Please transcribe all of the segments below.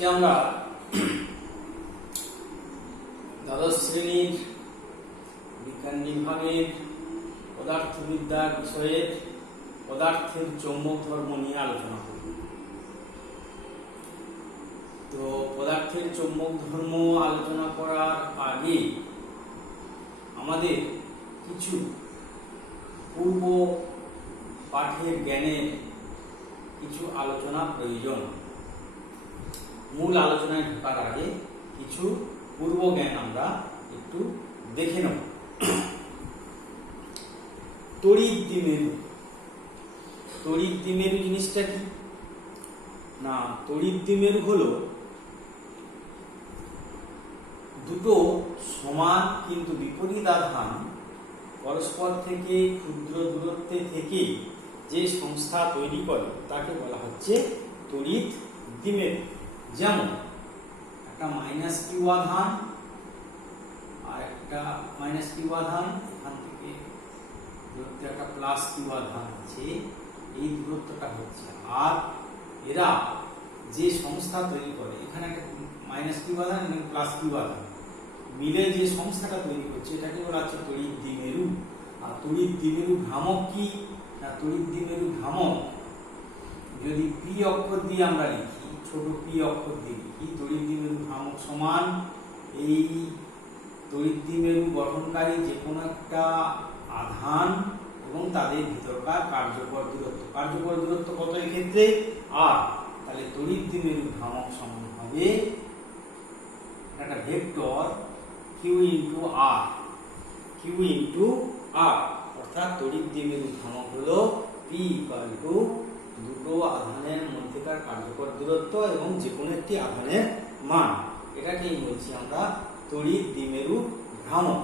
আজকে আমরা দ্বাদশ শ্রেণীর বিজ্ঞান বিভাগের পদার্থবিদ্যা বিষয়ের পদার্থের চৌম্বক ধর্ম নিয়ে আলোচনা করব। তো পদার্থের চৌম্বক ধর্ম আলোচনা করার আগে আমাদের কিছু পূর্ব পাঠের জ্ঞানের কিছু আলোচনা প্রয়োজন। মূল আলোচনায় ঢোকার আগে কিছু পূর্ব জ্ঞান আমরা একটু দেখে নেব। তড়িৎ দ্বিমেরু। তড়িৎ দ্বিমেরু জিনিসটা কি না, তড়িৎ দ্বিমেরু হলো দুটো সমান কিন্তু বিপরীত আধান পরস্পর থেকে ক্ষুদ্র দূরত্বে থেকে যে সংস্থা তৈরি করে তাকে বলা হচ্ছে তড়িৎ দ্বিমেরু। যেমন একটা মাইনাস কিউ আধান আর একটা মাইনাস কিউ আধান, এখান থেকে দূরত্বে একটা প্লাস কিউ আধান আছে, এই দূরত্বটা হচ্ছে আর এরা যে সংস্থা তৈরি করে, এখানে একটা মাইনাস কিউ আধান এবং প্লাস কিউ আধান মিলে যে সংস্থাটা তৈরি করছে এটাকে বলা হচ্ছে তড়িৎ দ্বিমেরু। আর তড়িৎ দ্বিমেরু ভ্রামক কি না, তড়িৎ দ্বিমেরু ভ্রামক যদি পি অক্ষর দিয়ে আমরা লিখি, ছোট পি অক্ষর দিয়ে লিখি, তড়িৎ দ্বিমেরু ভ্রামক সমান এই তড়িৎ দ্বিমেরু গঠনকারী যে কোনো একটা আধান এবং তাদের ভিতরকার কার্যকর দূরত্ব। কার্যকর দূরত্ব কত এক্ষেত্রে আর, তাহলে তড়িৎ দ্বিমেরু ভ্রামক সমান হবে একটা ভেক্টর কিউ ইন্টু আর, কিউ ইন্টু আর, অর্থাৎ তড়িৎ দ্বিমেরু ভ্রামক হলো পি ইকুয়াল টু দুটো আধানের মধ্যেকার কার্যকর দূরত্ব এবং যে কোনো একটি আধানের মান। এটাকেই বলছি আমরা তড়িৎ দ্বিমেরু ভ্রামক।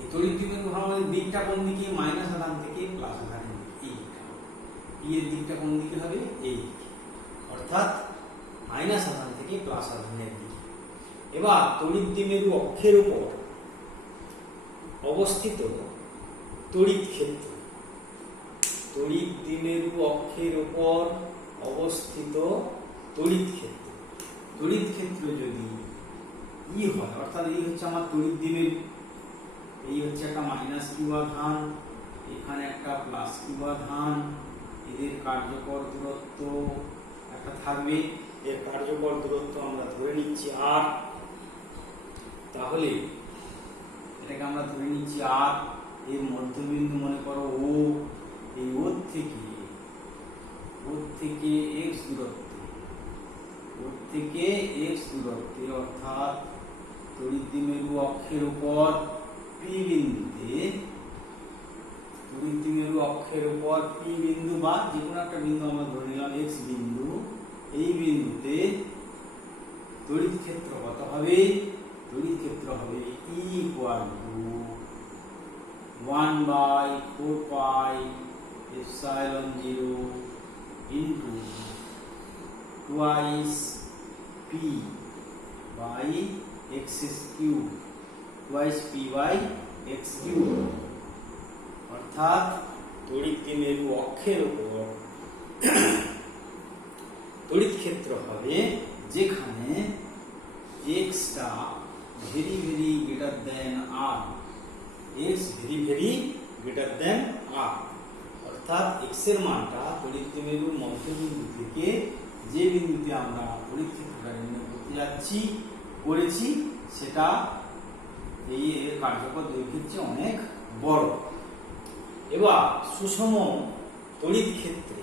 এই তড়িৎ দ্বিমেরু ভ্রামকের দিকটা কোন দিকে, মাইনাস আধান থেকে প্লাস আধানের দিকে, এই দিকটা। এর দিকটা কোন দিকে হবে, এই দিকে, অর্থাৎ মাইনাস আধান থেকে প্লাস আধানের দিকে। এবার তড়িৎ দ্বিমেরু অক্ষের উপর অবস্থিত তড়িৎ ক্ষেত্র, তড়িৎ দ্বিমেরু অক্ষের উপর অবস্থিত তড়িৎ ক্ষেত্র, তড়িৎ ক্ষেত্র যদি ই হয়, অর্থাৎ এই হচ্ছে আমার তড়িৎ দ্বিমেরু, এই হচ্ছে একটা মাইনাস কিউ আধান, এখানে একটা প্লাস কিউ আধান, এদের কার্যকর দূরত্ব একটা থাকবে, এর কার্যকর দূরত্ব আমরা ধরে নিচ্ছি আর, তাহলে এটাকে আমরা ধরে নিচ্ছি আর, এর মধ্যবিন্দু মনে করো ও, এই ও থেকে এক্স দূরত্বে, ও থেকে এক্স দূরত্বে, অর্থাৎ তড়িৎ দ্বিমেরু অক্ষের উপর পি বিন্দুতে, তড়িৎ দ্বিমেরু অক্ষের উপর পি বিন্দু বা যে কোনো একটা বিন্দু আমরা ধরে নিলাম এক্স বিন্দু, এই বিন্দুতে তড়িৎ ক্ষেত্র কত হবে, তড়িৎ ক্ষেত্র হবে E equal to 1/4 pi epsilon 0 into twice p by x cube, twice p by x cube. অর্থাৎ তড়িৎ দ্বিমেরু অক্ষের উপর তড়িৎ ক্ষেত্র হবে যেখানে এক্সটা very very greater than r, x very very greater than r, অর্থাৎ এক্স এর মানটা তড়িৎ দ্বিমেরুর মধ্যবিন্দু থেকে যে বিন্দুতে আমরা তড়িৎ ক্ষেত্রটা নির্ণয় করতে যাচ্ছি করেছি সেটা এই এর কার্যকর দৈর্ঘ্যের চেয়ে অনেক বড়। এবার সুষম তড়িৎ ক্ষেত্রে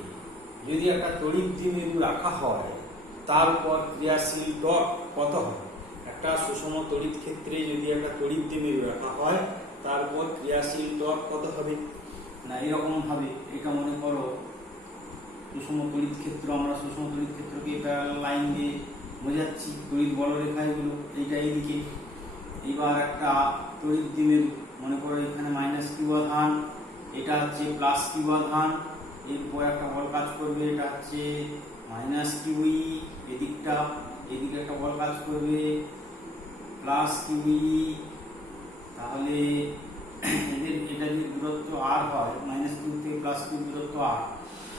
যদি একটা তড়িৎ দ্বিমেরু রাখা হয় তার উপর ক্রিয়াশীল টর্ক কত হয়, একটা সুষম তড়িৎ ক্ষেত্রে যদি একটা তড়িৎ দ্বিমেরু রাখা হয় তার উপর ক্রিয়াশীল টর্ক কত হবে না, এরকম ভাবে এটা মনে করো সুষম তড়িৎ ক্ষেত্র, আমরা সুষম তড়িৎ ক্ষেত্রকে প্যারালাল লাইন দিয়ে বোঝাচ্ছি, তড়িৎ বলরেখা এগুলো, এইটা এইদিকে। এবার একটা তড়িৎ দ্বিমেরু মনে করো এখানে মাইনাস কিউ আধান, এটা হচ্ছে প্লাস কিউ আধান, এরপর একটা বল কাজ করবে, এটা হচ্ছে মাইনাস কিউই, এদিকটা এদিকে একটা বল কাজ করবে প্লাস কিউই, তাহলে এদের এটা যদি দূরত্ব আর হয়, মাইনাস কিউ থেকে প্লাস কিউ দূরত্ব আর,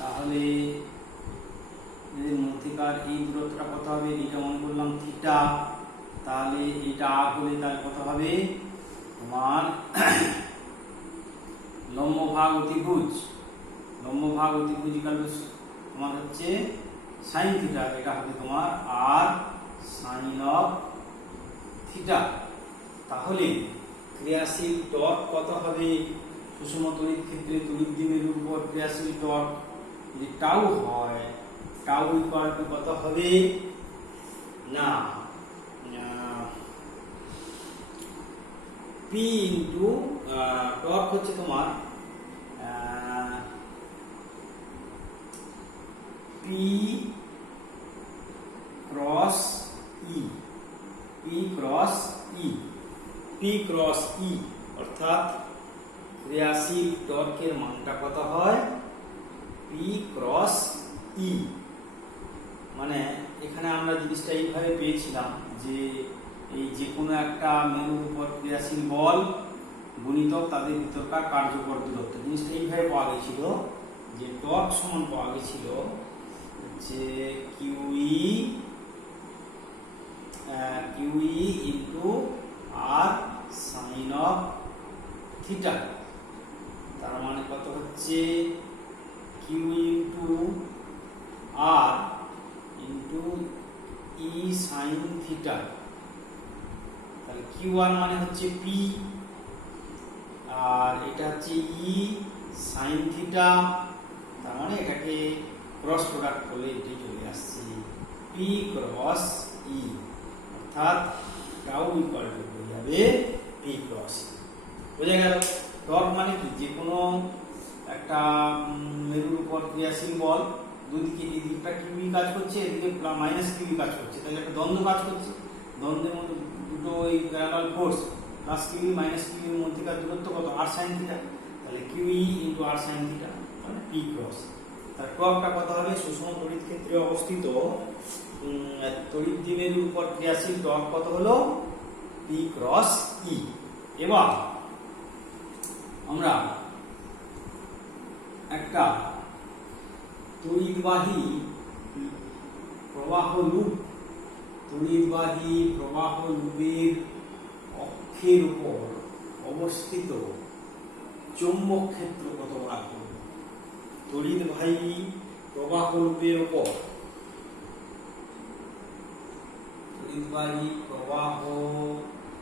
তাহলে এদের মধ্যেকার এই দূরত্বটা কত হবে, এটা মনে করলাম থিটা, তাহলে এটা হলে তার কত হবে তোমার লম্ব ভাগ অতিভুজ, লম্ব ভাগ অতিভুজ ইকাল তোমার হচ্ছে সাইন থিটা, এটা হবে তোমার আর সাইন অফ থিটা। তাহলে ক্রিয়াশীল টর্ক কত হবে, সুষম তড়িৎ ক্ষেত্রে তড়িৎ দ্বিমেরুর উপর ক্রিয়াশীল টর্ক যদি টাউ হয়, টাউ ইকুয়াল টু কত হবে না পি ইন্টু টর্ক হচ্ছে তোমার P cross E, P cross E, P cross E, অর্থাৎ ক্রিয়াশীল টর্কের মানটা কত হয় পি ক্রস ই। মানে এখানে আমরা জিনিসটা এইভাবে পেয়েছিলাম যে এই যে কোনো একটা মেরুর উপর ক্রিয়াশীল বল গুণিতক তাদের ভিতরকার কার্যকর দূরত্ব, জিনিসটা এইভাবে পাওয়া গেছিল যে টর্ক সমান পাওয়া গেছিল যে Q E into R sine of theta. তার মানে কত হচ্ছে Q into R into E sine theta. তাহলে কিউ আর মানে হচ্ছে পি, আর এটা হচ্ছে ই সাইন থিটা, তার মানে এটাকে ক্রস প্রোডাক্ট করলে এটি চলে আসছে পি ক্রস ই, অর্থাৎ টাউ ইকুয়াল টু হয়ে যাবে পি ক্রস। বোঝা গেল? টর্ক মানে কি, যে কোনো একটা মেরুর উপর ক্রিয়াশীল বল দুদিকে, এদিকটা কিউই কাজ করছে, এদিকে মাইনাস কিউই কাজ করছে, তাহলে একটা দ্বন্দ্ব কাজ করছে, দ্বন্দ্বের মধ্যে দুটো ওই parallel force plus q minus কিউইর মধ্যেকার দূরত্ব কত আর সাইন থিটা, তাহলে কিউই ইন্টু আর সাইন থিটা মানে পি ক্রস। তার টর্কটা কত হবে, সুষম তড়িৎ ক্ষেত্রে অবস্থিত তড়িৎ দ্বিমেরুর উপর ক্রিয়াশীল টর্ক কত হলো পি ক্রস ই। এবার আমরা একটা তড়িৎবাহী প্রবাহ লুপ, তড়িৎবাহী প্রবাহ লুপের অক্ষের উপর অবস্থিত চৌম্বক ক্ষেত্র কত বার করব। তড়িৎবাহী প্রবাহ লুপের উপর, তড়িৎবাহী প্রবাহ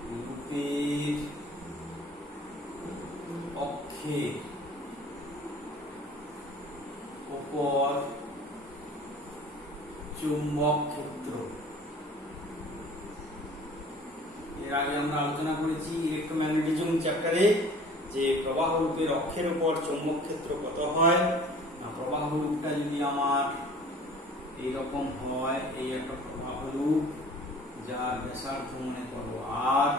লুপের অক্ষের উপর চুম্বক ক্ষেত্র। এর আগে আমরা আলোচনা করেছি ইলেকট্রোম্যাগনেটিজম চ্যাপ্টারে যে প্রবাহ লুপের অক্ষের উপর চুম্বক ক্ষেত্র কত হয় না। প্রবাহ লুপটা যদি আমার এইরকম হয়, এই একটা প্রবাহ লুপ যার ব্যাসার্ধ মনে করো আর,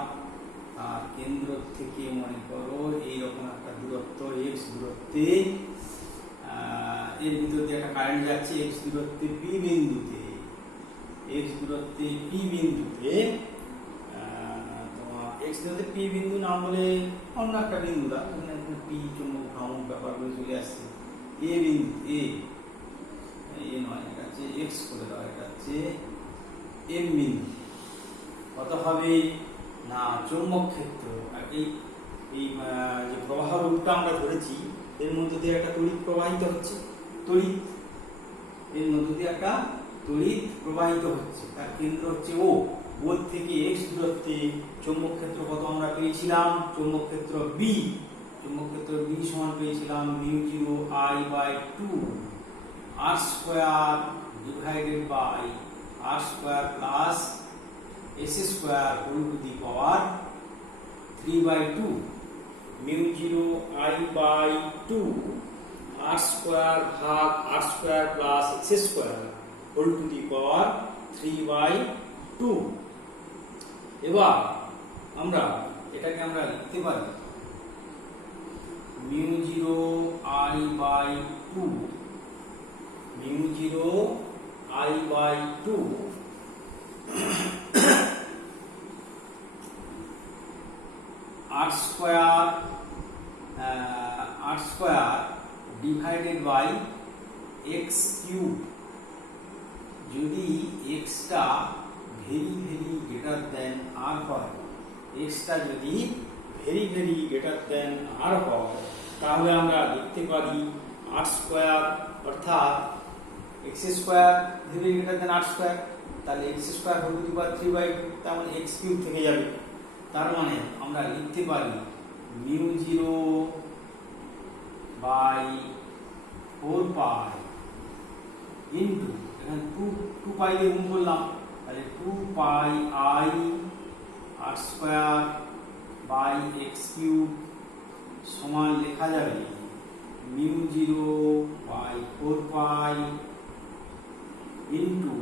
তার কেন্দ্র থেকে মনে করো এইরকম একটা দূরত্ব এক্স দূরত্বে, এর ভিতর দিয়ে একটা কারেন্ট যাচ্ছে এক্স দূরত্বে পি বিন্দুতে, এক্স দূরত্বে পি বিন্দুতে, তোমার এক্স দূরত্বে পি বিন্দু না বলে অন্য একটা বিন্দু দাও, এখানে পি চুম্বক ভ্রামক ব্যাপারগুলো চলে আসছে। এ বিন্দু, এ নয়, এটা হচ্ছে এক্স করে দাও, এটা হচ্ছে এম বিন্দু। কত হবে না চৌম্বক ক্ষেত্র, এই যে প্রবাহ রূপটা আমরা ধরেছি এর মধ্যে দিয়ে একটা তড়িৎ প্রবাহিত হচ্ছে, তড়িৎ এর মধ্যে দিয়ে একটা তড়িৎ প্রবাহিত হচ্ছে, তার কেন্দ্র হচ্ছে ও, ওর থেকে এক্স দূরত্বে চৌম্বক ক্ষেত্র কত আমরা পেয়েছিলাম, চৌম্বক ক্ষেত্র বি, চৌম্বক ক্ষেত্র বি সমান পেয়েছিলাম mu 0 I by 2 r square divided by r square plus s square whole to the power 3/2 mu 0 I by 2 r square ভাগ r square plus s square whole to the power 3/2। এবার আমরা এটাকে আমরা লিখতে পারি mu 0 I by 2, mu 0 I by 2 r square divided by x cube যদি এক্সটা very very greater than r হয়, এক্সটা যদি very very greater than r হয়, তাহলে আমরা লিখতে পারি আর স্কোয়ার, অর্থাৎ x square very greater than r square, তাহলে x square whole to the power 3/2, তার মানে এক্স কিউব থেকে যাবে। তার মানে আমরা লিখতে পারি মিউ 0 বাই 4 পাই ইন্টু, এখানে 2 পাই দিয়ে গুণ করলাম, তাহলে 2 pi I r square by x cube সমান লেখা যাবে mu 0 by 4 pi into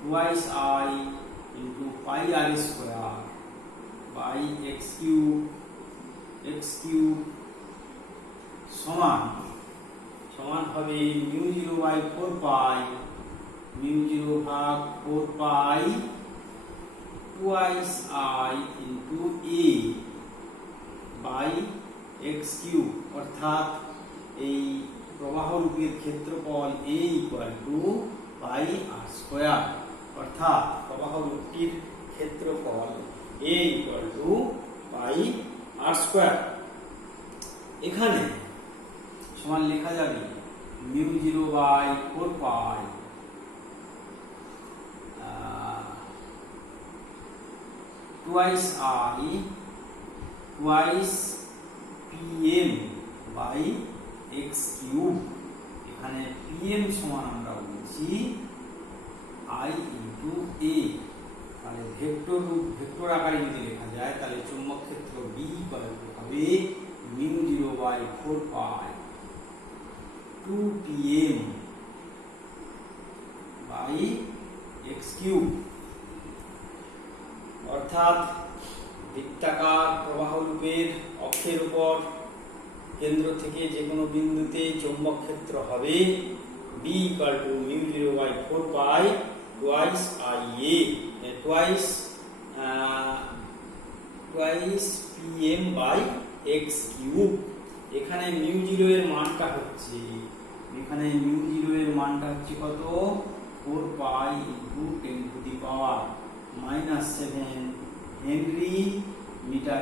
twice I into pi r square by x cube সমান হবে মিউ 0 বাই 4 পাই, মিউ 0 ভাগ 4 pi twice I into A by x cube, অর্থাৎ এই প্রবাহ রূপের ক্ষেত্রফল A equal to pi r square, অর্থাৎ প্রবাহ রূপটির ক্ষেত্রফল A equal to pi r square. এখানে সমান লেখা যাবে mu 0 by 4 pi twice I twice PM by x cube. এখানে পিএম সমান আমরা বলছি আই ইন্টু এ, তাহলে ভেক্টর আকারে যদি লেখা যায় তাহলে চুম্বক ক্ষেত্র বি হবে mu 0 by 4 pi 2 pm by x cube, অর্থাৎ বৃত্তাকার প্রবাহ রূপের অক্ষের উপর কেন্দ্র থেকে যে কোনো বিন্দুতে চৌম্বক ক্ষেত্র হবে B equal to mu 0 by 4 pi twice I A twice PM by x cube. এখানে মিউ 0 এর মানটা হচ্ছে কত 4 pi into 10 to the power -7 henry metre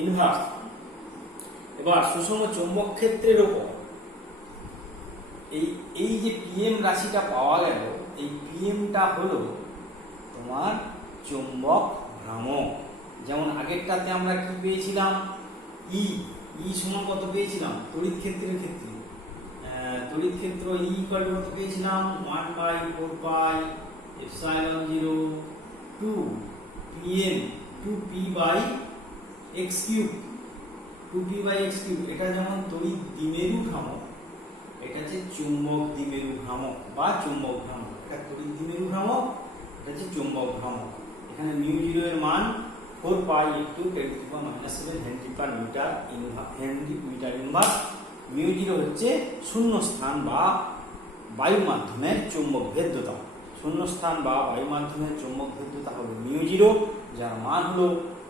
inverse. এবার সুষম চৌম্বক ক্ষেত্রের উপর এই যে পিএম রাশিটা পাওয়া গেল, এই পিএমটা হলো তোমার চৌম্বক ভ্রামক। যেমন আগেরটাতে আমরা কি পেয়েছিলাম, ই সমান কত পেয়েছিলাম তড়িৎ ক্ষেত্রের ক্ষেত্রে, তড়িৎ ক্ষেত্র ই ইকুয়াল কত পেয়েছিলাম 1/4 pi epsilon 0 2 pm 2p by x cube, 2p by x cube. এটা যেমন তড়িৎ দ্বিমেরু ভ্রামক, এটা হচ্ছে চুম্বক দ্বিমেরু ভ্রামক বা চুম্বক ভ্রামক। এটা তড়িৎ দ্বিমেরু ভ্রামক, এটা হচ্ছে চুম্বক ভ্রামক। এখানে মিউ 0 এর মান 4 pi into 10 to the power -7 henry metre inverse. Mu 0 হচ্ছে শূন্য স্থান বা বায়ু মাধ্যমের চৌম্বক ভেদ্যতা। শূন্য স্থান বা বায়ু মাধ্যমের চৌম্বক ভেদ্যতা হলো মিউ 0, যার মান হলো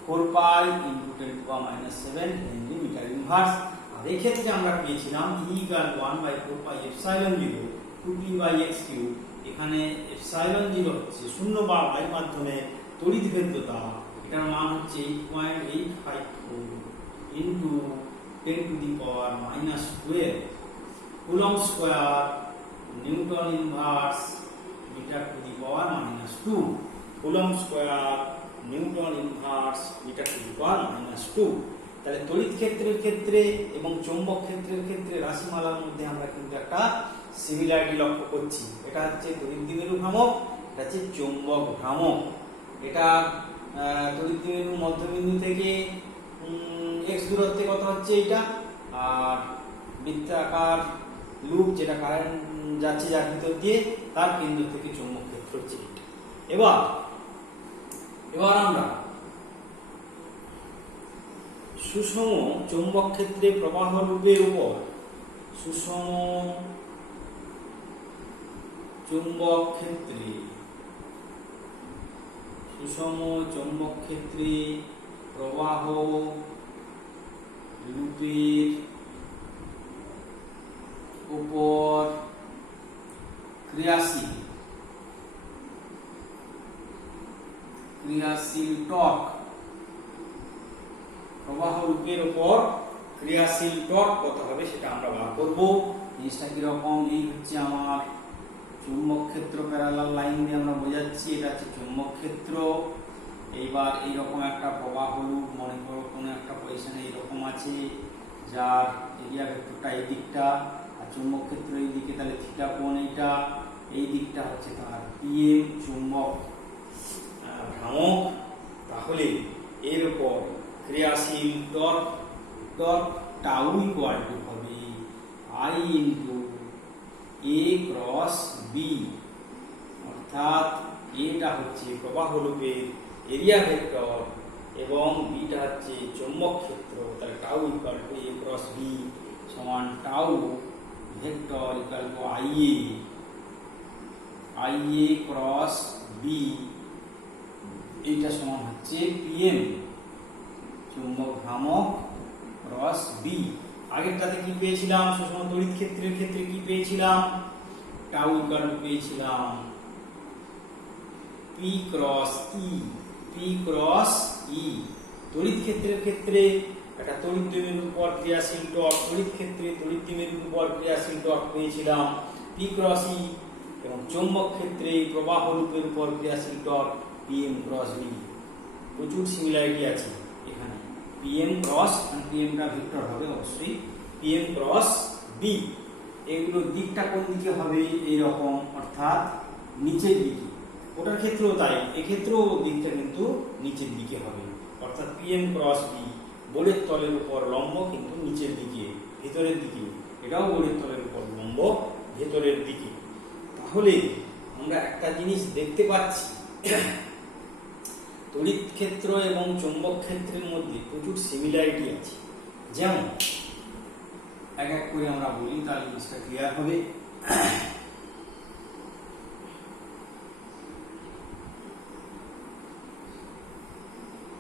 4 pi into 10 to the power -7 henry metre inverse. আর এই ক্ষেত্রে আমরা পেয়েছিলাম E equal 1/4 pi epsilon 0 2p by x cube. এখানে এপসাইলন 0 হচ্ছে শূন্য বা বায়ু মাধ্যমের তড়িৎ ভেদ্যতা, এটার মান হচ্ছে 8.854 into 10 to the power -12 coulomb square newton inverse metre to the power -2। Coulomb square newton inverse metre to the power -2। তাহলে তড়িৎ ক্ষেত্রের ক্ষেত্রে এবং চৌম্বক ক্ষেত্রের ক্ষেত্রে রাশিমালার মধ্যে আমরা কিন্তু একটা সিমিলারিটি লক্ষ্য করছি। এটা হচ্ছে তড়িৎ দ্বিমেরু ভ্রামক, এটা হচ্ছে চৌম্বক ভ্রামক। এটা তড়িৎ দ্বিমেরু মধ্যবিন্দু থেকে x দূরত্বে কত হচ্ছে এটা, আর বৃত্তাকার লুপ যেটা কারেন্ট যাচ্ছে যার ভিতর দিয়ে তার কেন্দ্র থেকে চৌম্বক ক্ষেত্র হচ্ছে এটা। এবার আমরা সুষম চৌম্বক ক্ষেত্রে প্রবাহ রূপের উপর সুষম চৌম্বক ক্ষেত্রে প্রবাহ রূপের উপর ক্রিয়াশীল টর্ক, প্রবাহ রূপের উপর ক্রিয়াশীল টর্ক কত হবে সেটা আমরা বার করব। জিনিসটা কিরকম, এই হচ্ছে আমার চুম্বক ক্ষেত্র, প্যারালাল লাইন দিয়ে আমরা বোঝাচ্ছি, এটা হচ্ছে চুম্বক ক্ষেত্র। এইবার এইরকম একটা প্রবাহ লুপ, মনে করো কোনো একটা পজিশনে এইরকম আছে, যার এরিয়া ভেক্টরটা এই দিকটা, আর চুম্বক ক্ষেত্র এই দিকে, তাহলে থিটা কোণ এইটা, এই দিকটা হচ্ছে তার পিএম চুম্বক ভ্রামক। তাহলে এর উপর ক্রিয়াশীল টর্ক টাউ ইকুয়াল টু হবে I into A cross B, অর্থাৎ এটা হচ্ছে প্রবাহ লুপের এরিয়া ভেক্টর এবং বিটা হচ্ছে চৌম্বক ক্ষেত্র, তাহলে tau equal to A cross B সমান tau vector equal to I A cross B, এইটা সমান হচ্ছে পিএম চুম্বক ভ্রামক ক্রস বি। আগেরটাতে কি পেয়েছিলাম, সুষম তড়িৎ ক্ষেত্রের ক্ষেত্রে কি পেয়েছিলাম, টাউ ইকুয়াল টু পেয়েছিলাম পি ক্রস ই। তড়িৎ ক্ষেত্রের ক্ষেত্রে একটা তড়িৎ দ্বিমেরুর উপর ক্রিয়াশীল টর্ক, তড়িৎ ক্ষেত্রে তড়িৎ দ্বিমেরুর উপর ক্রিয়াশীল টর্ক পেয়েছিলাম পি ক্রস ই, এবং চৌম্বক ক্ষেত্রে প্রবাহ লুপের উপর ক্রিয়াশীল টর্ক পিএম ক্রস বি। প্রচুর সিমিলারিটি আছে এখানে, পিএম ক্রস, পিএমটা ভেক্টর হবে অবশ্যই, পিএম ক্রস বি। এগুলোর দিকটা কোন দিকে হবে, এইরকম, অর্থাৎ নিচের দিকে। ওটার ক্ষেত্রেও তাই, এক্ষেত্রেও দিকটা কিন্তু নিচের দিকে হবে, অর্থাৎ পিএম ক্রস বি বোর্ডের তলের উপর লম্ব কিন্তু নিচের দিকে, ভেতরের দিকে, এটাও বোর্ডের তলের উপর লম্ব ভেতরের দিকে। তাহলে আমরা একটা জিনিস দেখতে পাচ্ছি, তড়িৎ ক্ষেত্র এবং চৌম্বক ক্ষেত্রের মধ্যে প্রচুর সিমিলারিটি আছে। যেমন এক এক করে আমরা বলি, তাহলে জিনিসটা ক্লিয়ার হবে।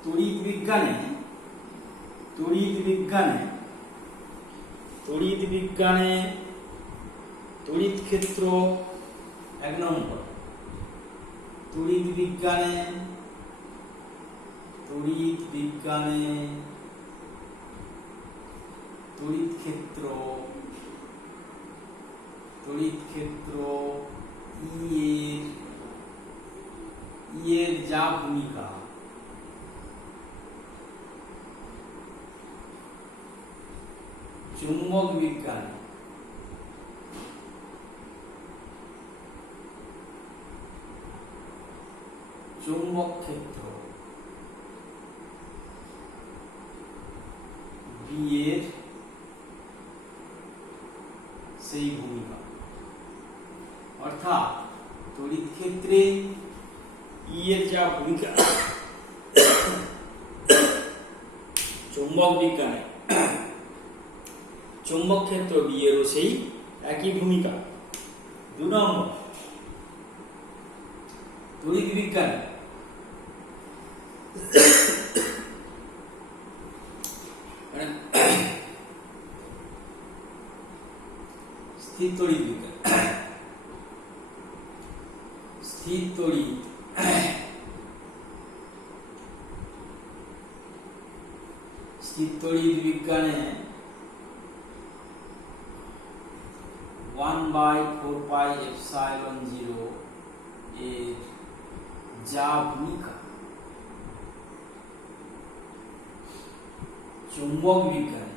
তড়িৎ বিজ্ঞানে তড়িৎ ক্ষেত্র এক নম্বর, তড়িৎ বিজ্ঞানে তড়িৎ ক্ষেত্র এর যা ভূমিকা, চুম্বক বিজ্ঞানে চুম্বক ক্ষেত্র বি এর সেই ভূমিকা, অর্থাৎ তড়িৎ ক্ষেত্রে ই এর যা ভূমিকা, চুম্বক বিজ্ঞানে চুম্বক ক্ষেত্র বি এরও সেই একই ভূমিকা। 2 নম্বর, তড়িৎ বিজ্ঞানে স্থির তড়িৎ বিজ্ঞানে 1/4πε0 এর যা ভূমিকা, চুম্বক বিজ্ঞানে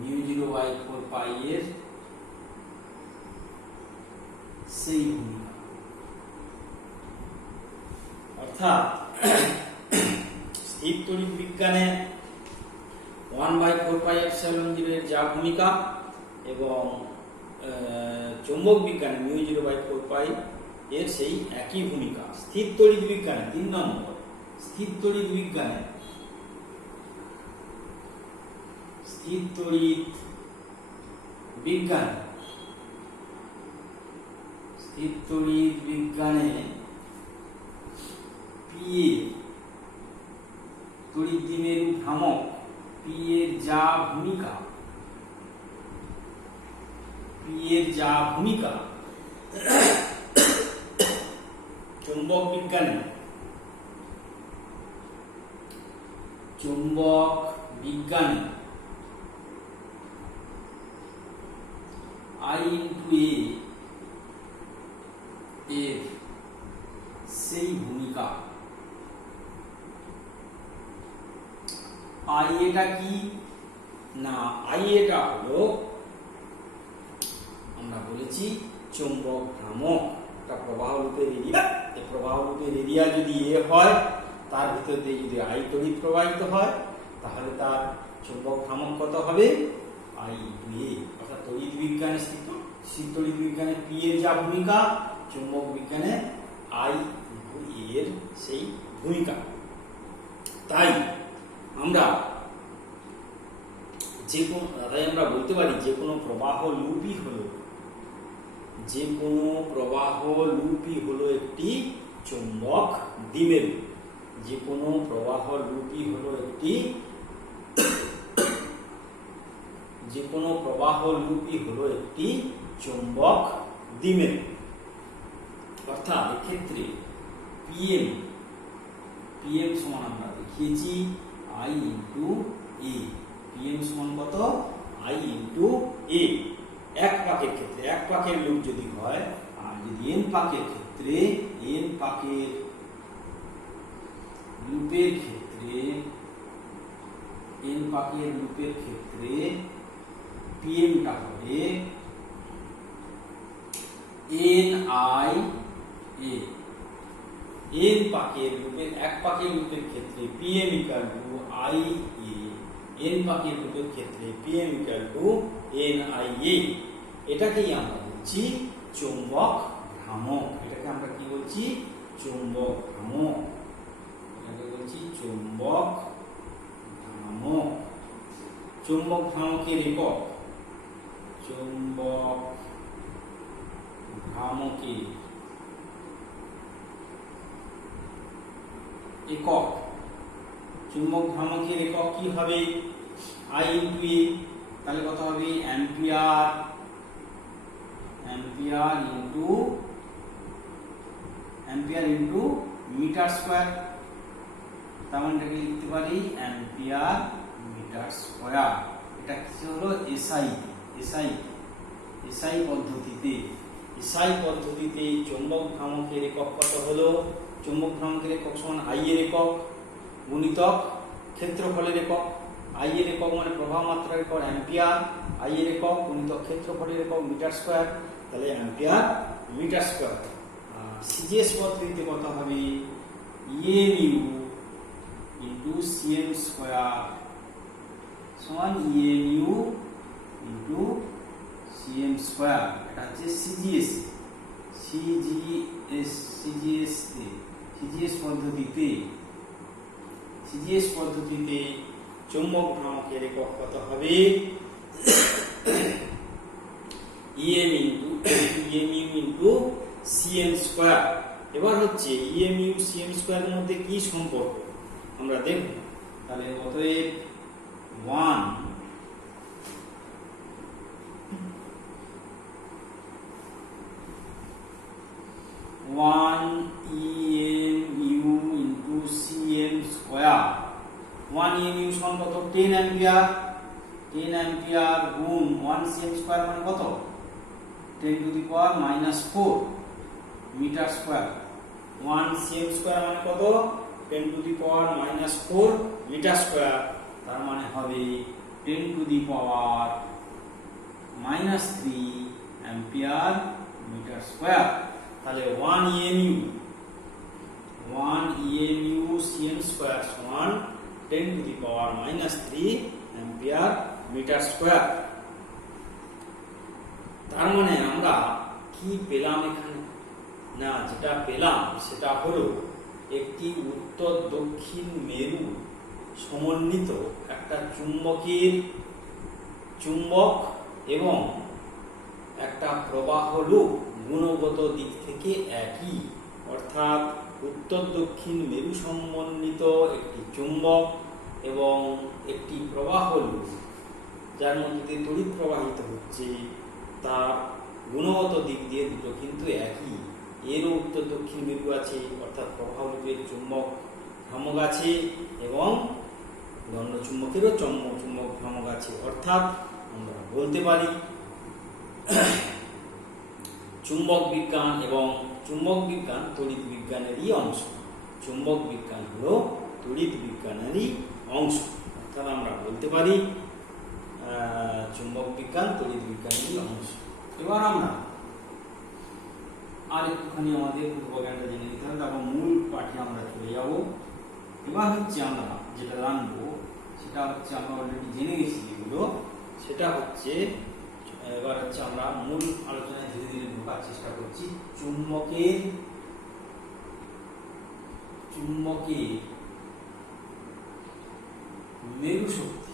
μ0/4π এর সেই ভূমিকা, অর্থাৎ স্থির তড়িৎ বিজ্ঞানে 1/4πε0 এর যা ভূমিকা এবং চৌম্বক বিজ্ঞানে μ0/4π এর সেই একই ভূমিকা। স্থির তড়িৎ বিজ্ঞানে 3 নম্বর, স্থির তড়িৎ বিজ্ঞানে P তড়িৎ দ্বিমেরু ভ্রামক পি এর যা ভূমিকা চৌম্বক বিজ্ঞানে I into A এর সেই ভূমিকা I এটা কি না I এটা হলো আমরা বলেছি চৌম্বক ভ্রামক একটা প্রবাহ রূপের এরিয়া এই প্রবাহ রূপের এরিয়া যদি A হয় তার ভিতর দিয়ে যদি I তড়িৎ প্রবাহিত হয় তাহলে তার চৌম্বক ভ্রামক কত হবে I into A অর্থাৎ তড়িৎ বিজ্ঞানে তড়িৎ বিজ্ঞানে P এর যা ভূমিকা চৌম্বক বিজ্ঞানে I into A এর সেই ভূমিকা তাই আমরা বলতে পারি যে কোনো প্রবাহ লুপই হলো একটি চৌম্বক দ্বিমেরু যে কোনো প্রবাহ লুপই হলো একটি চৌম্বক দ্বিমেরু অর্থাৎ এক্ষেত্রে পিএম সমান আমরা দেখিয়েছি I into A পিএম সমান কত I into A এক পাকের লুপ যদি হয় আর যদি n পাকের ক্ষেত্রে লুপের ক্ষেত্রে পিএমটা হবে NIA n পাকের লুপের এক পাকের লুপের ক্ষেত্রে PM equal to IA n পাকের লুপের ক্ষেত্রে PM equal to NIA এটাকেই আমরা বলছি চৌম্বক ভ্রামক এটাকে আমরা কি বলছি চৌম্বক ভ্রামক চৌম্বক ভ্রামকের একক চৌম্বক ভ্রামকের একক কি হবে I into A তাহলে কত হবে অ্যাম্পিয়ার ইনটু মিটার স্কয়ার তার মানে এটাকে লিখতে পারি অ্যাম্পিয়ার মিটার স্কয়ার এটা কি হলো এসআই পদ্ধতিতে চৌম্বক ভ্রামকের একক কত হলো চৌম্বক ভ্রামকের একক সমান I এর একক গুণিতক ক্ষেত্রফলের একক I এর একক মানে প্রবাহ মাত্রার একক অ্যাম্পিয়ার I এর একক গুণিতক ক্ষেত্রফলের একক মিটার স্কয়ার তাহলে অ্যাম্পিয়ার মিটার স্কয়ার সিজিএস পদ্ধতিতে কত হবে EMU ইনটু CM স্কয়ার সমান EMU ইনটু CM স্কয়ার এটা হচ্ছে সিজিএস পদ্ধতিতে চৌম্বক ভ্রামকের একক কত হবে EMU ইনটু CM স্কয়ার এবার হচ্ছে EMU CM স্কয়ারের মধ্যে কি সম্পর্ক আমরা দেখব তাহলে অতএব 1 EMU into CM square 1 EMU সমান কত 10 অ্যাম্পিয়ার গুণ 1 CM square মানে কত 10 to the power -4 metre square 1 CM square মানে কত 10 to the power -4 metre square তার মানে হবে 10 to the power -3 ampere metre square তাহলে 1 EMU CM স্কয়ার সমান 10 to the power -3 ampere metre square তার মানে আমরা কি পেলাম এখানে না যেটা পেলাম সেটা হলো একটি উত্তর দক্ষিণ মেরু সমন্বিত একটা চুম্বক এবং একটা প্রবাহ লুপ গুণগত দিক থেকে একই অর্থাৎ উত্তর দক্ষিণ মেরু সমন্বিত একটি চুম্বক এবং একটি প্রবাহ লুপ যার মধ্যে দিয়ে তড়িৎ প্রবাহিত হচ্ছে, তার গুণগত দিক দিয়ে দুটো কিন্তু একই। এরও উত্তর দক্ষিণ মেরু আছে, অর্থাৎ প্রবাহ লুপের চুম্বক ভ্রামক আছে, এবং দণ্ড চুম্বকেরও চুম্বক ভ্রামক আছে। অর্থাৎ আমরা বলতে পারি চুম্বক বিজ্ঞান এবং চুম্বক বিজ্ঞান তড়িৎ বিজ্ঞানেরই অংশ। চুম্বক বিজ্ঞান হলো তড়িৎ বিজ্ঞানেরই অংশ। অর্থাৎ আমরা বলতে পারি চুম্বক বিজ্ঞান তড়িৎ বিজ্ঞানেরই অংশ। এবার আমরা আর একটুখানি আমাদের পূর্বজ্ঞানটা জেনে নিতে হবে, তারপর মূল পাঠে আমরা চলে যাব। এবার হচ্ছে আমরা যেটা জানবো সেটা হচ্ছে আমরা অলরেডি জেনে গেছি যেগুলো, সেটা হচ্ছে এবার হচ্ছে আমরা মূল আলোচনায় ধীরে ধীরে ঢোকার চেষ্টা করছি। চুম্বকের মেরু শক্তি,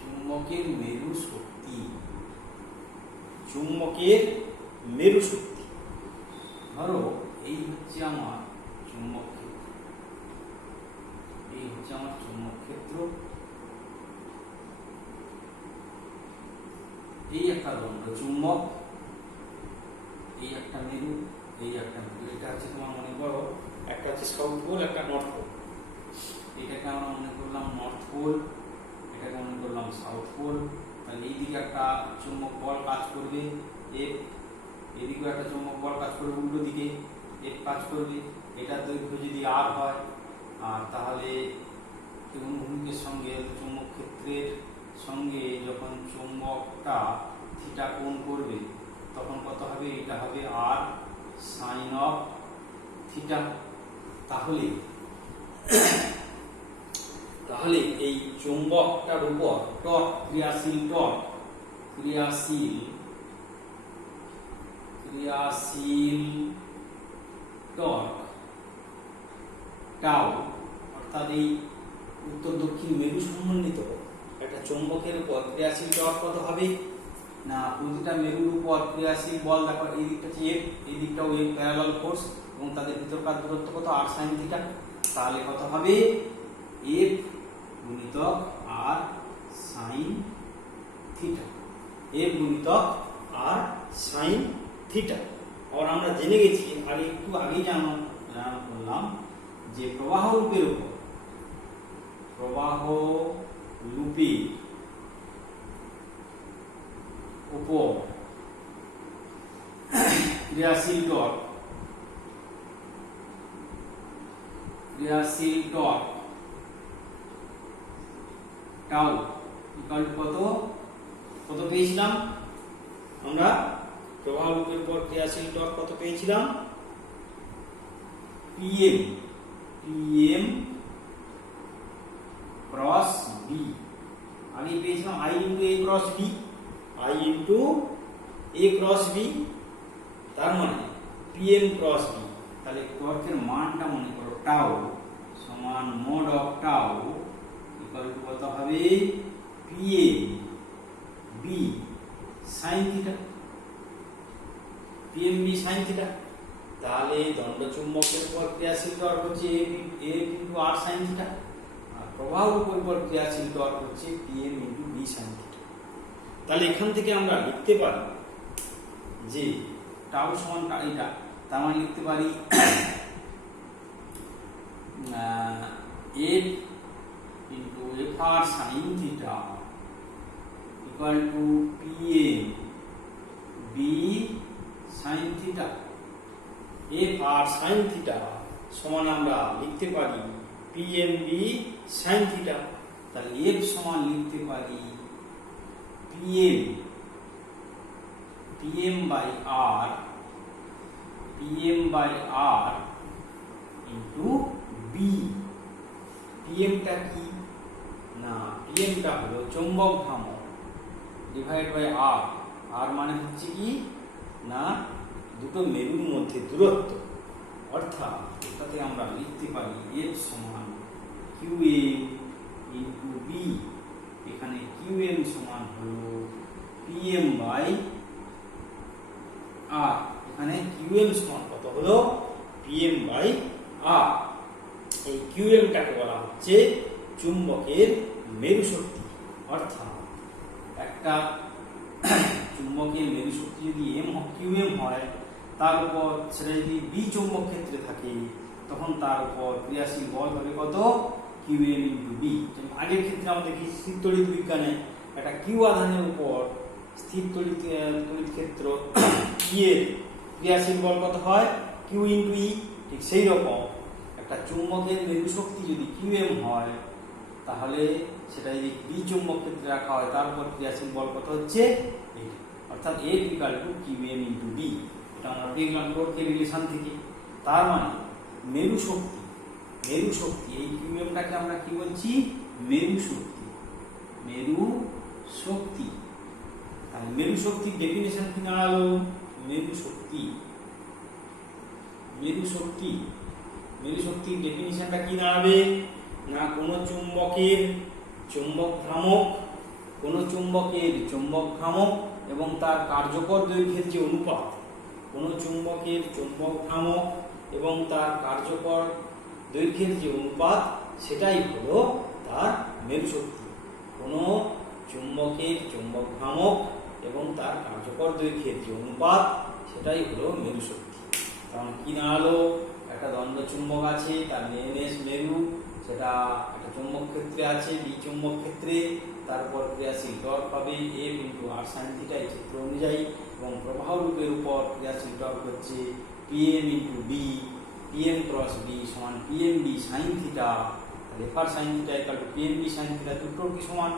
চুম্বকের মেরু শক্তি, চুম্বকের মেরু শক্তি। ধরো এই হচ্ছে আমার চুম্বক ক্ষেত্র, এই হচ্ছে আমার চুম্বক ক্ষেত্র, এই একটা দণ্ড চুম্বক, এই একটা মেরু, এই একটা মেরু। এটা হচ্ছে তোমার মনে করো একটা হচ্ছে সাউথ পোল, একটা নর্থ পোল। এটাকে আমরা মনে করলাম নর্থ পোল, এটাকে মনে করলাম সাউথ পোল। তাহলে এইদিকে একটা চুম্বক বল কাজ করবে এফ, এদিকেও একটা চুম্বক বল কাজ করবে উল্টো দিকে, এফ কাজ করবে। এটার দৈর্ঘ্য যদি আর হয়, আর তাহলে অনুভূমিকের সঙ্গে চুম্বক ক্ষেত্রের সঙ্গে যখন চুম্বকটা থিটা কোণ করবে তখন কত হবে? এটা হবে আর সাইন অফ থিটা। তাহলে এই চুম্বকটার উপর টর্ক, ক্রিয়াশীল টর্ক, ক্রিয়াশীল টর্ক টাউ, অর্থাৎ এই উত্তর দক্ষিণ মেরু সমন্বিত একটা চুম্বকের উপর ক্রিয়াশীল টর্ক কত হবে না, প্রতিটা মেরুর উপর ক্রিয়াশীল বল, দেখো এই দিকটা হচ্ছে এফ, এই দিকটাও এফ, প্যারালাল ফোর্স, এবং তাদের ভিতরকার দূরত্ব কত? আর সাইন থিটা। তাহলে কত হবে? এফ গুণিতক আর সাইন থিটা, এফ গুণিতক আর সাইন থিটা। আর আমরা জেনে গেছি, আর একটু আগেই জানা করলাম যে প্রবাহ লুপের উপর, প্রবাহ লুপের উপর ক্রিয়াশীল টর্ক, টাউ ইকুয়াল টু কত পেয়েছিলাম আমরা? প্রবাহ লুপের উপর ক্রিয়াশীল টর্ক কত পেয়েছিলাম? PM cross B. আগে পেয়েছিলাম I into A cross B, I into A cross B, তার মানে পিএম ক্রস বি। তাহলে টর্কের মানটা মনে করো টাউ সমান mod of tau equal to কত হবে? PM B sine theta, PM B sine theta. তাহলে দণ্ড চুম্বকের উপর ক্রিয়াশীল টর্ক হচ্ছে A into R sine theta, আর প্রবাহ লুপের উপর ক্রিয়াশীল টর্ক হচ্ছে PM into B sine theta. তাহলে এখান থেকে আমরা লিখতে পারি যে টাউ সমান এটা, তার মানে লিখতে পারি F into F R sine theta equal to pm B sine theta. F R sine theta সমান আমরা লিখতে পারি পিএম বি সাইন থিটা। তাহলে এফ সমান লিখতে পারি pm by r into B. পিএমটা কি না, পিএমটা হলো চৌম্বক ভ্রামক ডিভাইড বাই আর। আর মানে হচ্ছে কি না, দুটো মেরুর মধ্যে দূরত্ব। অর্থাৎ এটাতে আমরা লিখতে পারি এফ সমান কিউএম ইন্টু বি। এখানে কিউএম সমান হলো পিএম বাই আর, এখানে কিউএম সমান কত হলো হলো pm বাই r। এই qmটাকে বলা হচ্ছে চুম্বকের মেরু শক্তি। অর্থাৎ একটা চুম্বকের মেরু শক্তি যদি qm হয়, তার উপর সেটা যদি বি চুম্বক ক্ষেত্রে থাকে, তখন তার উপর ক্রিয়াশীল বল হবে কত? qm into B. আগের ক্ষেত্রে আমাদের স্থির তড়িৎ বিজ্ঞানে একটা কিউ আধানের উপর স্থির তড়িৎ ক্ষেত্র ই এর ক্রিয়াশীল বল কত হয়? কিউ ইন্টু ই। ঠিক সেই রকম একটা চুম্বকের মেরু শক্তি যদি qm হয়, তাহলে সেটা যদি বি চুম্বক ক্ষেত্রে রাখা হয়, তার উপর ক্রিয়াশীল বল কত হচ্ছে? অর্থাৎ A equal to qm into B. এটা আমরা দেখলাম টোরকের রিলেশন থেকে। তার মানে মেরু শক্তি এই qmটাকে আমরা কি বলছি? মেরু শক্তি। মেরু শক্তির ডেফিনেশন কি দাঁড়ালো? মেরু শক্তির ডেফিনেশনটা কি দাঁড়াবে না? কোন চুম্বকের চুম্বক ভ্রামক এবং তার কার্যকর দৈর্ঘ্যের যে অনুপাত, কোন চুম্বকের চুম্বক ভ্রামক এবং তার কার্যকর দৈর্ঘ্যের যে অনুপাত, সেটাই হলো তার মেরু শক্তি। কোন চুম্বকের চুম্বক ভ্রামক এবং তার কার্যকর দৈর্ঘ্যের যে অনুপাত, সেটাই হলো মেরু শক্তি। কারণ কি দাঁড়ালো? একটা দণ্ড চুম্বক আছে, তার এস মেরু, সেটা একটা চুম্বক ক্ষেত্রে আছে, বি চুম্বক ক্ষেত্রে, তারপর ক্রিয়াশীল টর্ক পাবে F ইন্টু আর সাইন থিটা এই চিত্র অনুযায়ী, এবং প্রবাহ রূপের উপর ক্রিয়াশীল টর্ক হচ্ছে pm into B, pm cross B সমান pm বি সাইন থিটা। তাহলে F R sine theta equal to pm B sine theta, দুটোর কি সমান?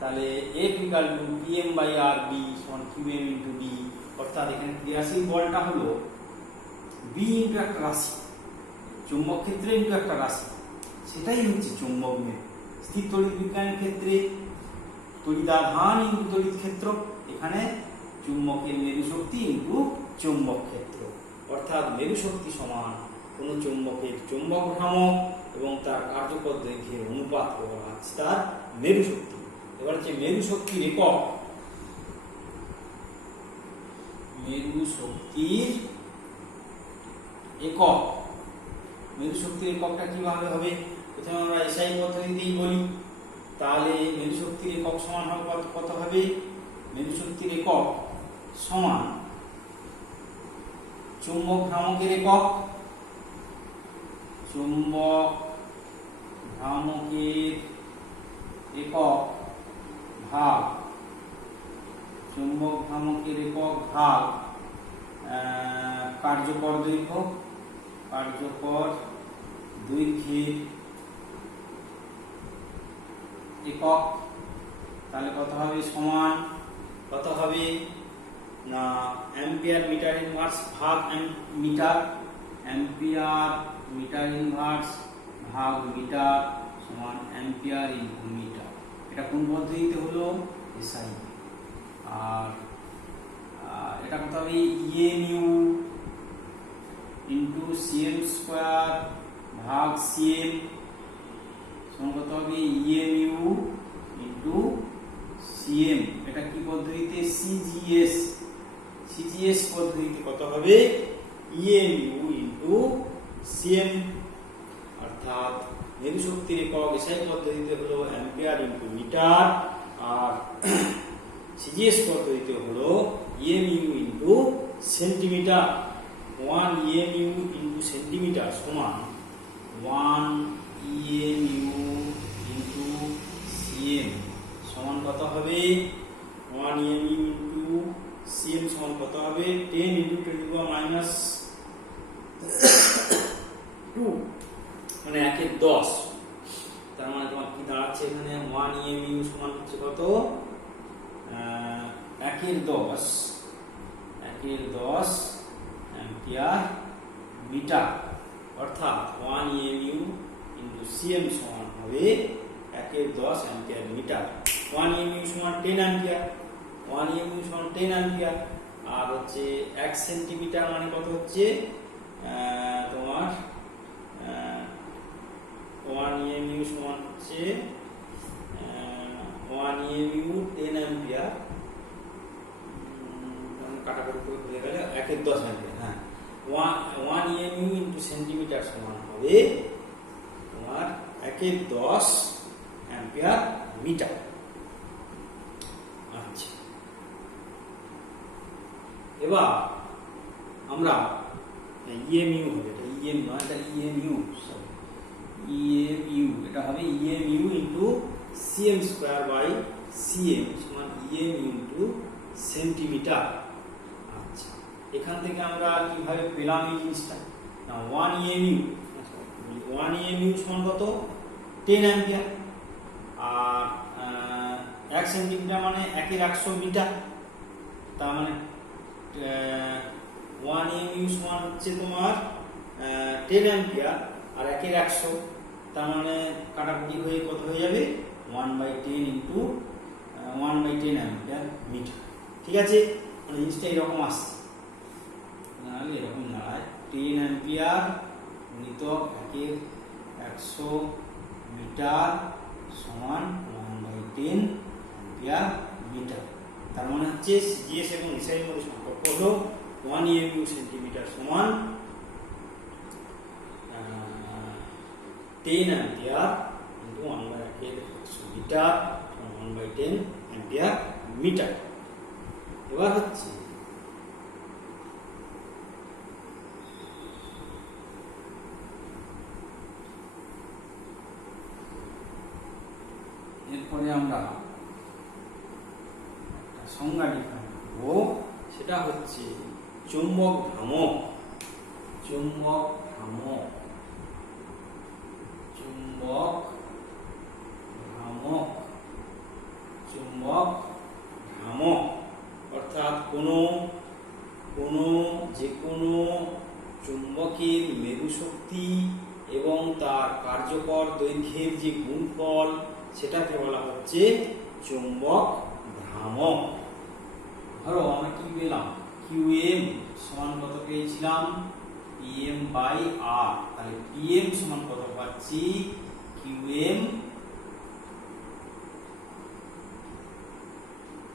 তাহলে F equal to pm by R B সমান qm ইন্টু বি। অর্থাৎ এখানে ক্রিয়াশীল বলটা হলো বি ইন্টু একটা রাশি, চুম্বক ক্ষেত্রে ইন্টু একটা রাশি, সেটাই হচ্ছে চুম্বক মেরু। স্থির তড়িৎ বিজ্ঞানের ক্ষেত্রে তড়িদাধান ইন্টু তড়িৎ ক্ষেত্র, এখানে চুম্বকের মেরু শক্তি ইন্টু চুম্বক ক্ষেত্র। অর্থাৎ মেরু শক্তি সমান কোন চুম্বকের চুম্বক ভ্রামক এবং তার কার্যকর দৈর্ঘ্যের অনুপাত বলা হচ্ছে তার মেরু শক্তি। এবার হচ্ছে মেরু শক্তির একক। মেরু শক্তির এককটা কিভাবে হবে? প্রথমে আমরা এসআই পদ্ধতিতেই বলি। তাহলে মেরু শক্তির একক সমান হবে কত হবে? মেরু শক্তির একক সমান চুম্বক ভ্রামকের একক, ভাগ কার্যকর দৈর্ঘ্যের একক। তাহলে কত হবে? সমান কত হবে না অ্যাম্পিয়ার মিটার ইনভার্স ভাগ মিটার, অ্যাম্পিয়ার মিটার ইনভার্স ভাগ মিটার সমান অ্যাম্পিয়ার ইনটু মিটার। এটা কোন পদ্ধতিতে হলো? এসআই। আর এটা কত হবে? ইএমইউ ইন্টু সিএম স্কোয়ার ভাগ সিএম সমান কত হবে? EMU into CM. এটা কি পদ্ধতিতে? সিজিএস পদ্ধতিতে কত হবে? EMU into CM. অর্থাৎ মেরু শক্তির একক এসআই পদ্ধতিতে হলো অ্যাম্পিয়ার ইন্টু মিটার, আর সিজিএস পদ্ধতিতে হলো EMU into centimetre. 1 EMU into centimetre সমান 1 ইএমইউ ইন্টু সিএম সমান কত হবে? 1 ইএমইউ ইন্টু সিএম সমান কত হবে? 10 ইন্টু 10 টু পাওয়ার মাইনাস 2, মানে 1/10। তার মানে তোমার কি দাঁড়াচ্ছে এখানে? 1 ইএমইউ সমান হচ্ছে কত? 1/10 অ্যাম্পিয়ার মিটার। অর্থাৎ 1 ইএমইউ ইন্টু সিএম সমান হবে 1/10 অ্যাম্পিয়ার মিটার। 1 ইএমইউ সমান 10 অ্যাম্পিয়ার, 1 ইএমইউ সমান 10 অ্যাম্পিয়ার। আর হচ্ছে 1 সেন্টিমিটার মানে কত হচ্ছে তোমার 1 ইএমইউ সমান হচ্ছে 1 ইএমইউ 10 অ্যাম্পিয়ার, কাটাকাটি করে ভুলে গেলে 1 1/10 অ্যাম্পিয়ার। হ্যাঁ, 1 EMU ইন্টু সেন্টিমিটার সমান হবে তোমার 1/10 অ্যাম্পিয়ার মিটার। আচ্ছা, এবার আমরা EMU হবে, এটা EM নয়, এটা EMU, EMU এটা হবে EMU into CM square by CM সমান EMU ইন্টু সেন্টিমিটার। আচ্ছা, এখান থেকে আমরা কিভাবে পেলাম এই জিনিসটা? না, 1 EMU সমান কত? 10 অ্যাম্পিয়ার। আর 1 সেন্টিমিটার মানে 1/100 মিটার। তার মানে 1 EMU সমান হচ্ছে তোমার 10 অ্যাম্পিয়ার, আর 1/100, তার মানে কাটাকুটি হয়ে কত হয়ে যাবে? 1/10 ইন্টু 1/10 অ্যাম্পিয়ার মিটার। ঠিক আছে, মানে জিনিসটা এরকম আসছে, নাহলে এরকম দাঁড়ায় 10 অ্যাম্পিয়ার গুণিতক 1/100 মিটার সমান 1/10 অ্যাম্পিয়ার মিটার। তার মানে হচ্ছে সিজিএস এবং এসআই এর মধ্যে সম্পর্ক হলো 1 EMU সেন্টিমিটার সমান 10 অ্যাম্পিয়ার ইন্টু 1/100 মিটার সমান 1/10 অ্যাম্পিয়ার মিটার। এবার হচ্ছে এরপরে আমরা একটা সংজ্ঞা ডিফাইন করব, সেটা হচ্ছে চুম্বক ভ্রামক। চুম্বক ভ্রামক, চুম্বক ভ্রামক, চুম্বক ভ্রামক অর্থাৎ যে কোনো চুম্বকের মেরু শক্তি এবং তার কার্যকর দৈর্ঘ্যের যে গুণফল, সেটাকে বলা হচ্ছে চুম্বক ভ্রামক। ধরো আমরা কি পেলাম? QM সমান কত পেয়েছিলাম? PM by R। তাহলে PM সমান কত পাচ্ছি? QM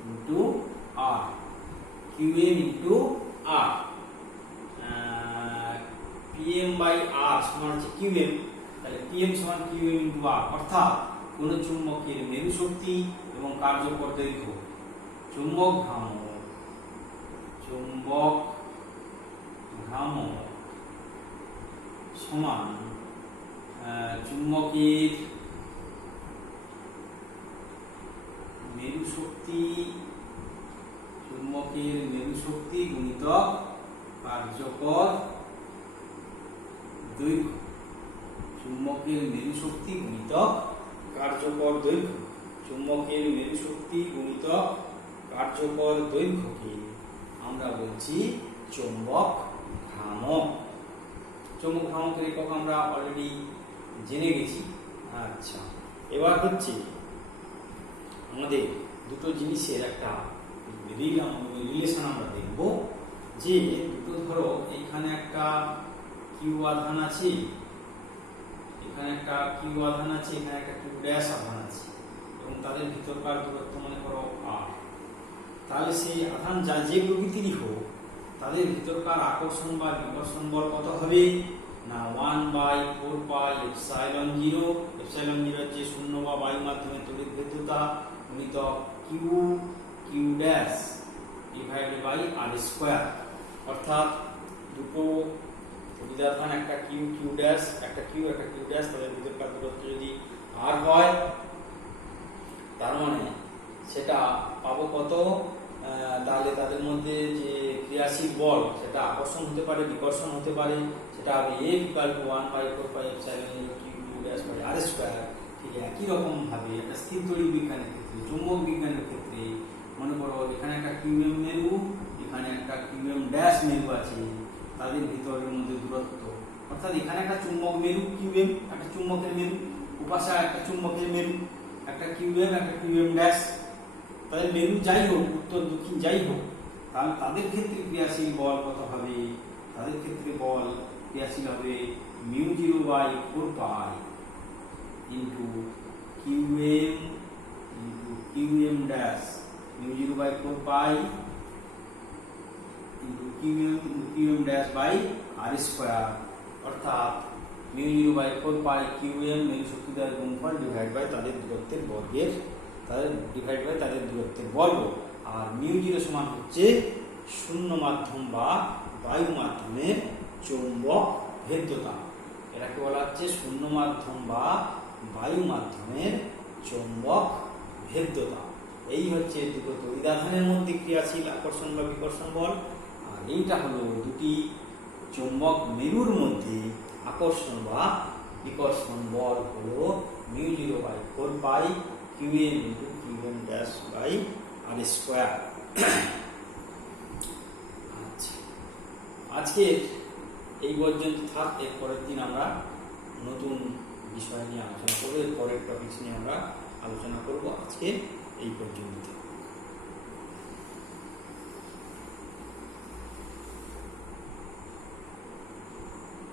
into R, QM into R। PM by R সমান হচ্ছে QM, তাহলে PM সমান QM ইন্টু R, অর্থাৎ কোন চুম্বকের মেরু শক্তি এবং কার্যকর দৈর্ঘ্য। চুম্বক ভ্রামক, চুম্বক ভ্রামক সমান চুম্বকের মেরু শক্তি, চুম্বকের মেরু শক্তি গুণিতক কার্যকর দৈর্ঘ্য। চুম্বকের মেরু শক্তি গুণিতক কার্যকর দৈর্ঘ্য। চুম্বকের মেরু শক্তি গুণিতক কার্যকর দৈর্ঘ্যকে আমরা বলছি চুম্বক ভ্রামক। চুম্বক ভ্রামকের একক আমরা অলরেডি জেনে গেছি। আচ্ছা, এবার হচ্ছে আমাদের দুটো জিনিসের একটা রিলেশন আমরা দেখব, যে দুটো ধরো এখানে একটা কিউ আধান আছে, এখানে একটা কিউ আধান আছে, এখানে একটা কিউ ড্যাশ আধান আছে, এবং তাদের ভিতরকার দূরত্ব মনে করো r। তাহলে সেই আধান যা যে প্রকৃতিরই হোক, তাদের ভিতরকার আকর্ষণ বা বিকর্ষণ বল কত হবে? না 1/4 পাই এপসাইলন 0। এপসাইলন 0 হচ্ছে শূন্য বা বায়ু মাধ্যমে তড়িৎ ভেদ্যতা গুণিতক Q dash divided by r square. অর্থাৎ দুটো তড়িৎ একটা কিউ ড্যাশ, একটা কিউ ড্যাশ, তাদের ভিতরকার দূরত্ব যদি r হয়, তার মানে সেটা পাবো কত? তাহলে তাদের মধ্যে যে ক্রিয়াশীল বল, সেটা আকর্ষণ হতে পারে, বিকর্ষণ হতে পারে, সেটা হবে F = 1/4 pi epsilon 0 Q dash by r square. ঠিক একই রকম ভাবে একটা স্থির তড়িৎ বিজ্ঞানের ক্ষেত্রে, চুম্বক বিজ্ঞানের ক্ষেত্রে মনে করো এখানে একটা কিউএম মেরু, এখানে একটা কিউএম ড্যাশ মেরু আছে, তাদের ভিতরের মধ্যে দূরত্ব, অর্থাৎ এখানে একটা চুম্বক মেরু কিউএম, একটা চুম্বকের মেরু, উপাশে একটা চুম্বকের মেরু, একটা কিউএম একটা কিউএম ড্যাশ, তাদের মেরু যাই হোক, উত্তর দক্ষিণ যাই হোক, তাহলে তাদের ক্ষেত্রে ক্রিয়াশীল বল কত হবে? তাদের ক্ষেত্রে বল ক্রিয়াশীল হবে μ0/4 pi into QM dash. μ0/4 pi into QM dash by R square, অর্থাৎ mu zero by 4 pi qm মেরু শক্তিদ্বয়ের গুণফল ডিভাইড বাই তাদের দূরত্বের বর্গ। আর মিউ জিরো সমান হচ্ছে শূন্য মাধ্যম বা বায়ু মাধ্যমের চৌম্বক ভেদ্যতা। এটাকে বলা হচ্ছে শূন্য মাধ্যম বা বায়ু মাধ্যমের চৌম্বক ভেদ্যতা। এই হচ্ছে দুটো তড়িদাধানের মধ্যে ক্রিয়াশীল আকর্ষণ বা বিকর্ষণ বল, আর এইটা হলো দুটি চৌম্বক মেরুর মধ্যে আকর্ষণ বা বিকর্ষণ বল হলো mu zero by 4 pi QM into QM dash by R square. আচ্ছা, আজকে এই পর্যন্ত থাক। এর পরের দিন আমরা নতুন বিষয় নিয়ে আলোচনা করবো, এর পরের টপিকস নিয়ে আমরা আলোচনা করব। আজকে এই পর্যন্ত।